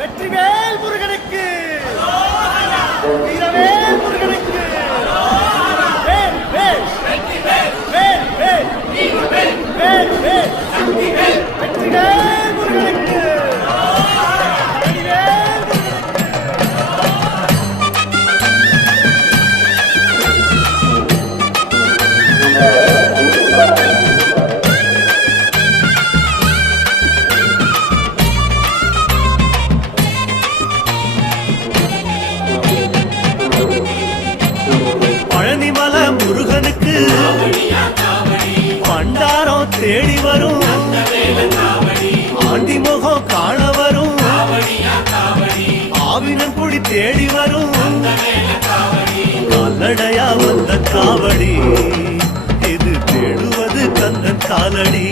வெற்றிவேல் முருகனுக்கு, வீரவேல் முருகனுக்கு, வேல் வேல் வேல் வேல் வேல் வேல் வேல் வெற்றிவேல் முருகனுக்கு. பழனிமல முருகனுக்கு பண்டாரம் தேடி வரும், ஆண்டி முகம் காண வரும், ஆவினன் குடி தேடி வரும், கால்நடையா வந்த காவடி இது தேடுவது கந்தன் காலடி.